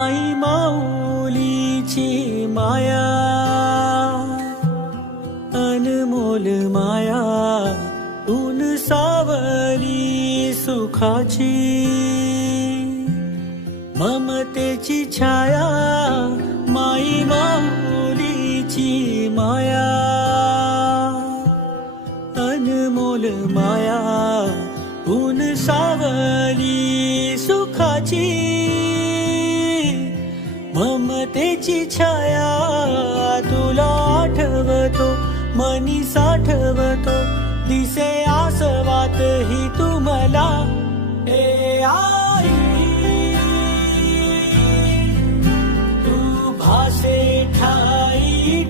आई माऊलीची माया, अनमोल माया, ऊन सावली सुखाची, ममतेची छाया, माई माऊलीची माया, अनमोल माया, ऊन सावली सुखाची, ममतेची छाया, तुला आठवतो मनी साठवतो, दिसे आसवात ही तुम्हाला ए आई, तू भासे ठाई